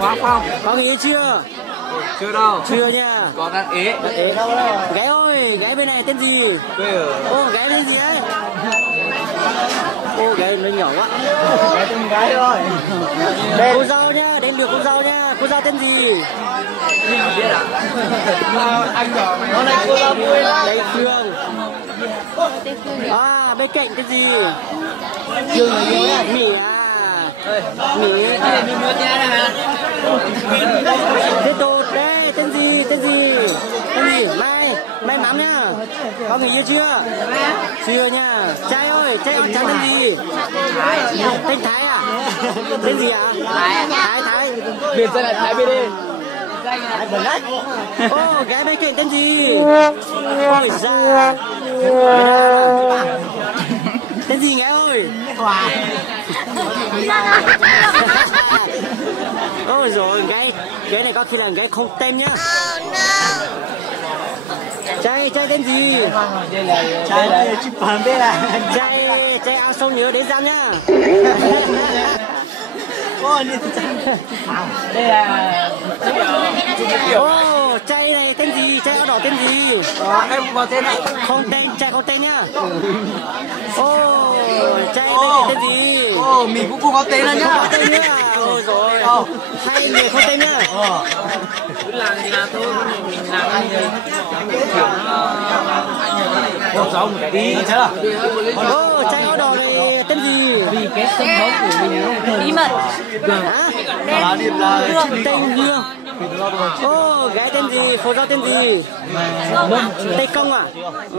Quá không? Có người yêu chưa? Chưa đâu. Chưa nha. Có đang ế. Gái ơi, gái bên này tên gì? Quê ở. Ô, gái tên gì đấy? Ô, gái nó nhỏ quá. Gái tên gái thôi. Cô dâu nhá, đến được cô dâu nhá. Cô dâu tên gì? Không biết à? Anh nhỏ mày. Hôm nay cô dâu vui lắm. Đây Phương. À, bên cạnh tên gì? Mỹ à? Mỹ. Thế tốt đây, tên gì? Tên gì? Tên gì? May mắn nhá. Có người yêu chưa? Chưa nha. Trai ơi, trai ơi, cháu tên gì? Tên Thái à? Tên gì ạ? Thái. Biệt danh là Thái BD. Ô, gái bên cạnh tên gì? Ôi da. Tên gì gái ơi? Ôi rồi, gái này có khi là gái không tên nhá. Trai tên gì? Trai đây chụp hình đây là. Trai ao sâu nhớ đến giam nhá. Đây là. Ô, trai này tên gì? Trai áo đỏ tên gì? Em có tên này. Không tên, trai không tên nhá. Ô, trai này tên gì? Ô, mình cũng có tên rồi nhá. Có tên nhá. Ôi rồi. Hai người không tên nhá. Cứ làm thì làm thôi, mình làm anh rồi. Một sáu một cái đi. Ô, trai áo đỏ này tên gì? Vì cái sân khấu của mình Bí mật. Hả? Tên Hương. Ô, gái tên gì? Phố rau tên gì? Tây Công à?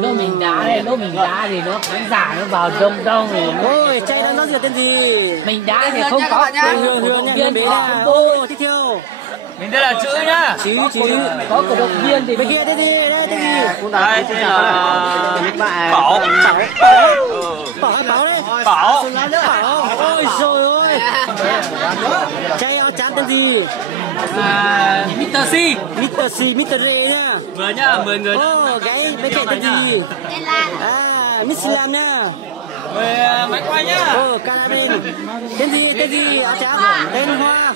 lúc mình đá đây, lúc mình đá thì nó khán giả nó vào đông đông thì Ôi, trai đang nói gì tên gì? mình đá thì không có Hương nha, bé là. Ô, tiếp theo. Mình đây là chữ nhá. Chứ. có cổ động viên thì Bên kia tên gì? Đây tên gì? Đây, tên là Bảo. Bảo đấy. Bảo. Ôi trời ơi. Trai áo trắng tên gì? Mr. C. Mr. C, Mr. R nha. 10 nhá, 10 người. Ô, gái bên cạnh tên gì? À, Miss Lam nha. Máy quay nhá. Ô, Carabin. Tên gì? Áo trắng. Tên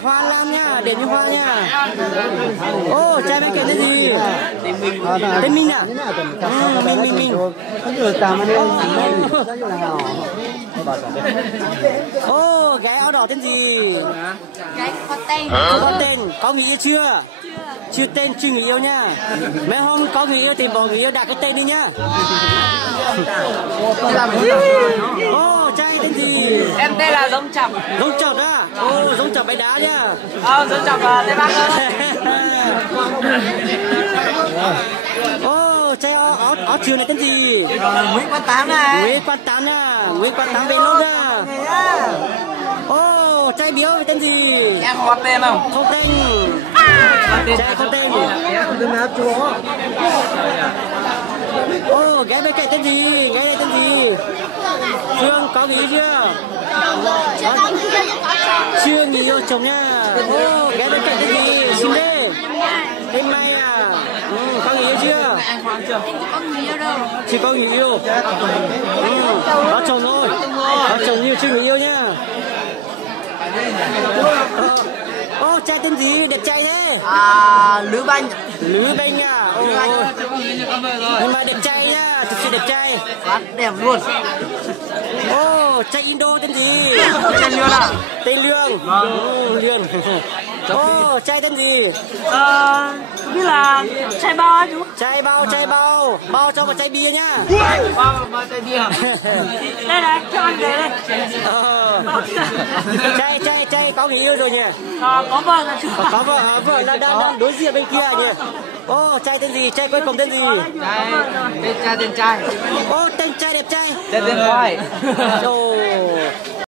Hoa Lam nha, điểm như hoa nha. Ô, trai bên cạnh tên gì? Tên Minh à? Minh. Ô, gái áo đỏ tên gì? Gái có tên. Có tên, có người yêu chưa? Chưa tên, chưa người yêu nha. Mấy hôm có người yêu thì bỏ người yêu đặt cái tên đi nhá. Ô, trai tên gì? Em tên là Giống Chọc. Giống Chọc á? Ô, Giống Chọc bãi đá nhá. Giống Chọc Tây Bắc ơi. Ô, trai áo trường này tên gì? Nguyễn Quang Tám này. Nguyễn Quang Tám nha. Nguyễn Quang Tám bên luôn nha. Ô, trai biếu tên gì? Em có tên không? Không tên. Trai không tên. Ô, gái bên cạnh tên gì? Gái tên gì? Phương có người yêu chưa? Chưa người yêu chồng nha. Ô, gái bên cạnh tên gì? Xin đi. Tên Mai à? Có người yêu chưa? Có người yêu đâu. Chỉ có người yêu. Có chồng thôi. Có chồng yêu chưa người yêu nhá. Ô, trai tên gì? Đẹp trai thế? Lữ Banh. Lữ Banh à? Nhưng mà đẹp trai nhá, thực sự đẹp trai. Đẹp luôn. Ô, trai Indo tên gì? Tên Lương à? Tên Lương. Lương. Ô, trai tên gì? Không biết là trai bao á chú. Trai bao. Bao cho một chai bia nhá. Bao chai bia. Đây này, cho anh về đây. Trai có người yêu rồi nhỉ? Có vợ rồi chú. Có vợ là đang đối diện bên kia nhỉ? Ô, trai tên gì? Trai cuối cùng tên gì? Tên trai. Ô, tên trai đẹp trai. Tên khoai. Ồ,